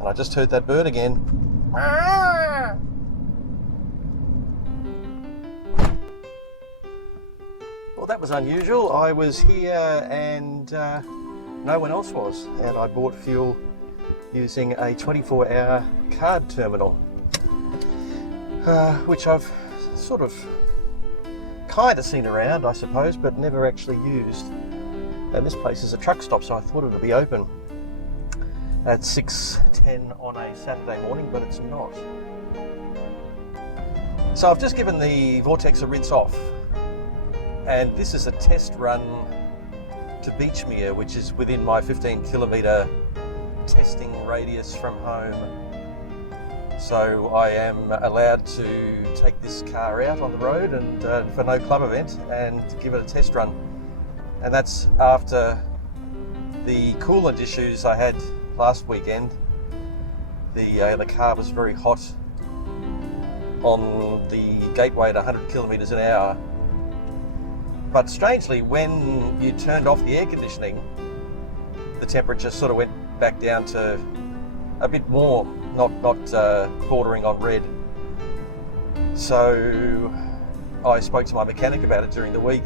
And I just heard that bird again. Well, that was unusual. I was here and no one else was, and I bought fuel using a 24-hour card terminal, which I've sort of kind of seen around, I suppose, but never actually used. And this place is a truck stop, so I thought it would be open at 6:10 on a Saturday morning, but it's not. So I've just given the Vortex a rinse off, and this is a test run to Beachmere, which is within my 15-kilometre testing radius from home. So I am allowed to take this car out on the road and for no club event and give it a test run. And that's after the coolant issues I had last weekend. The car was very hot on the gateway at 100 kilometres an hour. But strangely, when you turned off the air conditioning, the temperature sort of went back down to a bit warm, not bordering on red. So I spoke to my mechanic about it during the week,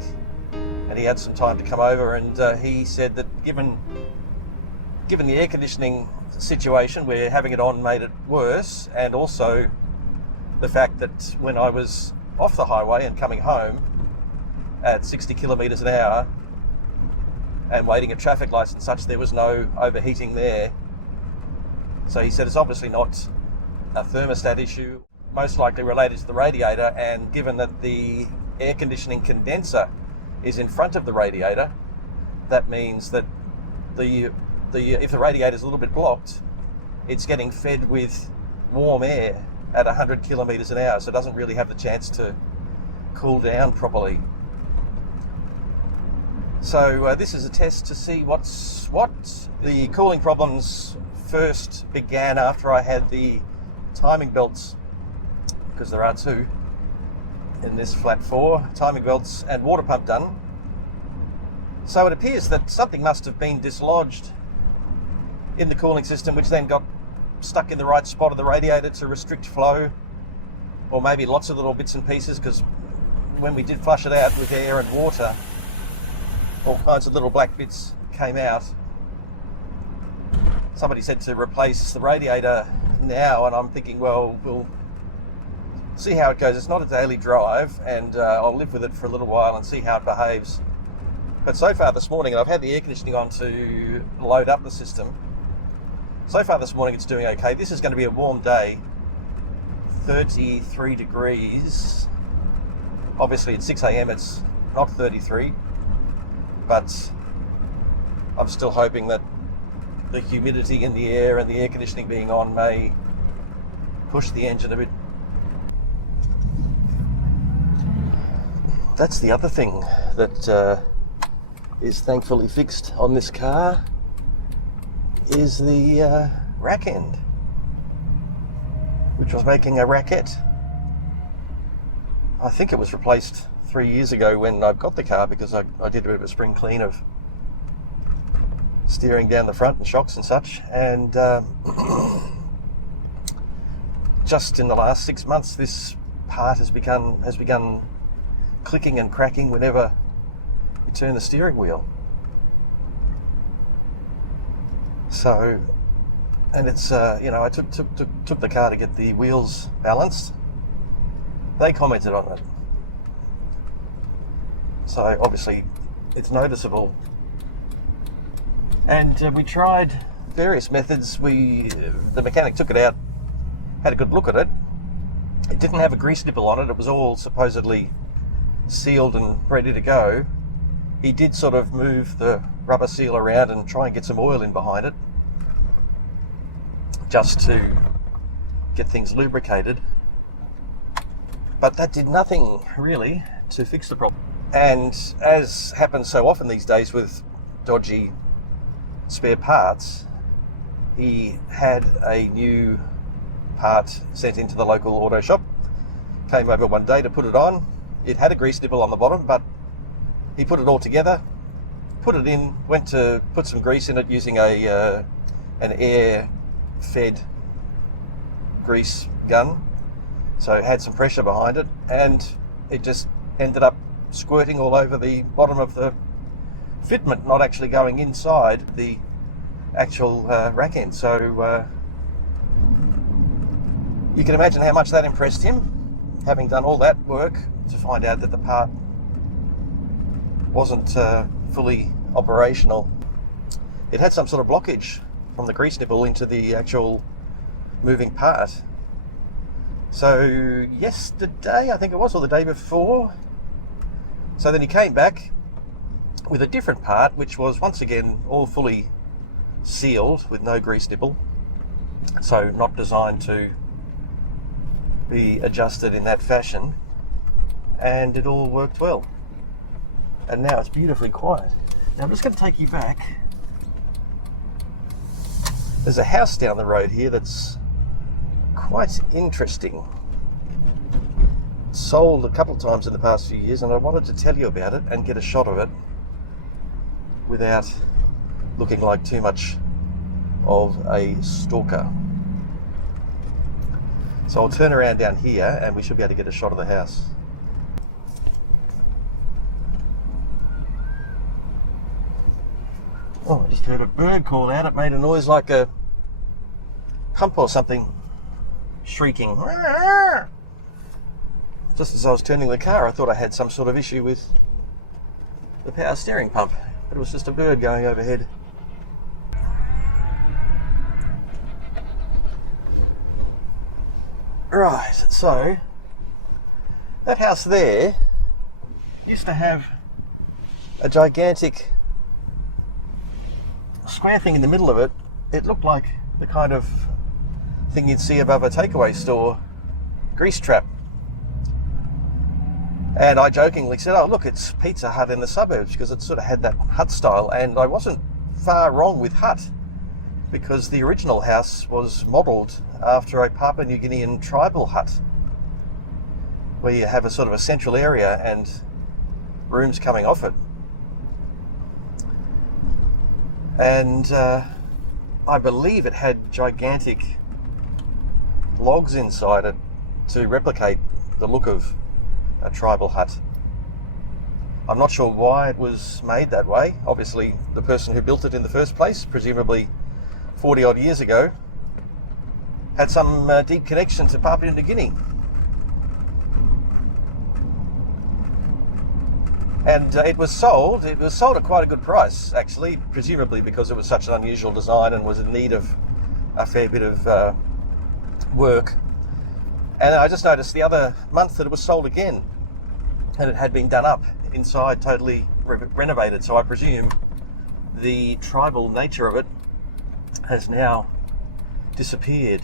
and he had some time to come over, and he said that given the air conditioning situation, where having it on made it worse, and also the fact that when I was off the highway and coming home at 60 kilometres an hour and waiting at traffic lights and such, there was no overheating there. So he said it's obviously not a thermostat issue, most likely related to the radiator, and given that the air conditioning condenser is in front of the radiator, that means that if the radiator is a little bit blocked, it's getting fed with warm air at 100 kilometres an hour, so it doesn't really have the chance to cool down properly. So this is a test to see what. The cooling problems first began after I had the timing belts, because there are two in this flat 4, timing belts and water pump done. So it appears that something must have been dislodged in the cooling system, which then got stuck in the right spot of the radiator to restrict flow, or maybe lots of little bits and pieces, because when we did flush it out with air and water, all kinds of little black bits came out. Somebody said to replace the radiator now, and I'm thinking, well, we'll see how it goes. It's not a daily drive, and I'll live with it for a little while and see how it behaves. But so far this morning, and I've had the air conditioning on to load up the system, so far this morning it's doing okay. This is going to be a warm day, 33 degrees. Obviously at 6 a.m. it's not 33, but I'm still hoping that the humidity in the air and the air conditioning being on may push the engine a bit. That's the other thing that is thankfully fixed on this car, is the rack end, which was making a racket. I think it was replaced 3 years ago when I got the car, because I did a bit of a spring clean of steering down the front and shocks and such, and just in the last 6 months this part has begun clicking and cracking whenever you turn the steering wheel. So, and it's I took the car to get the wheels balanced. They commented on it, so obviously it's noticeable. And we tried various methods. The mechanic took it out, had a good look at it. It didn't have a grease nipple on it. It was all supposedly sealed and ready to go. He did sort of move the rubber seal around and try and get some oil in behind it, just to get things lubricated. But that did nothing really to fix the problem. And as happens so often these days with dodgy spare parts, he had a new part sent into the local auto shop. Came over one day to put it on. It had a grease nipple on the bottom, but he put it all together, put it in, went to put some grease in it using an air fed grease gun, so it had some pressure behind it, and it just ended up squirting all over the bottom of the fitment, not actually going inside the actual rack end. So you can imagine how much that impressed him, having done all that work to find out that the part wasn't fully operational. It had some sort of blockage from the grease nipple into the actual moving part. So yesterday, I think it was, or the day before, so then he came back with a different part, which was once again all fully sealed with no grease nipple, so not designed to be adjusted in that fashion, and it all worked well. And now it's beautifully quiet. Now I'm just going to take you back. There's a house down the road here that's quite interesting. Sold a couple of times in the past few years, and I wanted to tell you about it and get a shot of it without looking like too much of a stalker. So I'll turn around down here and we should be able to get a shot of the house. Oh, I just heard a bird call out. It made a noise like a pump or something shrieking. Just as I was turning the car, I thought I had some sort of issue with the power steering pump, but it was just a bird going overhead. Right, so that house there used to have a gigantic square thing in the middle of it. It looked like the kind of thing you'd see above a takeaway store grease trap. And I jokingly said, oh look, it's Pizza Hut in the suburbs, because it sort of had that hut style, and I wasn't far wrong with hut, because the original house was modelled after a Papua New Guinean tribal hut, where you have a sort of a central area and rooms coming off it. And I believe it had gigantic logs inside it to replicate the look of a tribal hut. I'm not sure why it was made that way. Obviously the person who built it in the first place, presumably 40 odd years ago, had some deep connection to Papua New Guinea. And it was sold at quite a good price, actually, presumably because it was such an unusual design and was in need of a fair bit of work. And I just noticed the other month that it was sold again, and it had been done up inside, totally renovated. So I presume the tribal nature of it has now disappeared.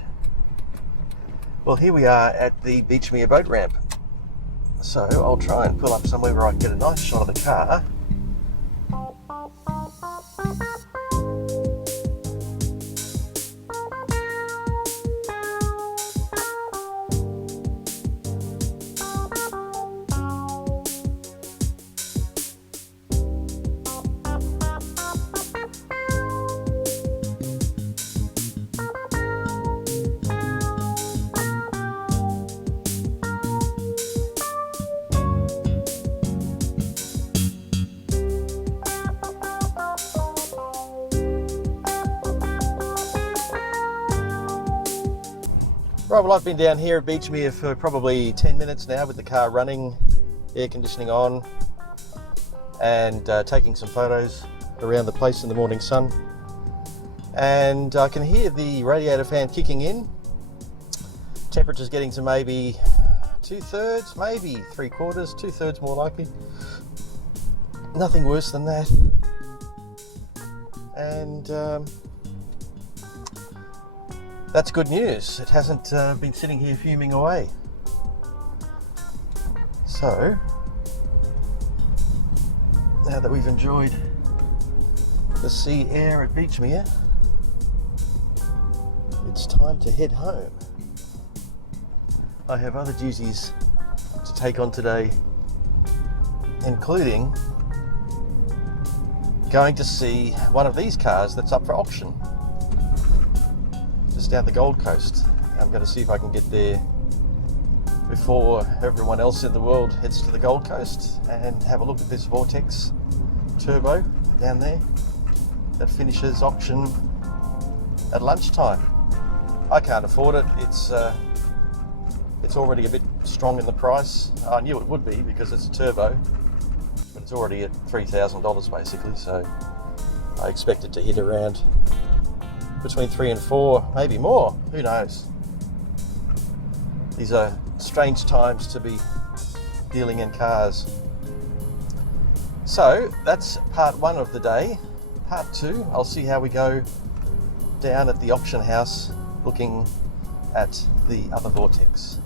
Well, here we are at the Beachmere boat ramp. So I'll try and pull up somewhere where I can get a nice shot of the car. Right, well, I've been down here at Beachmere for probably 10 minutes now with the car running, air conditioning on, and taking some photos around the place in the morning sun. And I can hear the radiator fan kicking in. Temperature's getting to maybe 2/3, maybe 3/4, 2/3 more likely. Nothing worse than that. And that's good news. It hasn't been sitting here fuming away. So, now that we've enjoyed the sea air at Beachmere, it's time to head home. I have other duties to take on today, including going to see one of these cars that's up for auction, to just down the Gold Coast. I'm going to see if I can get there before everyone else in the world heads to the Gold Coast and have a look at this Vortex Turbo down there that finishes auction at lunchtime. I can't afford it. It's already a bit strong in the price. I knew it would be because it's a turbo, but it's already at $3,000 basically, so I expect it to hit around between 3 and 4, maybe more, who knows. These are strange times to be dealing in cars. So that's part 1 of the day. Part 2, I'll see how we go down at the auction house looking at the other Vortex.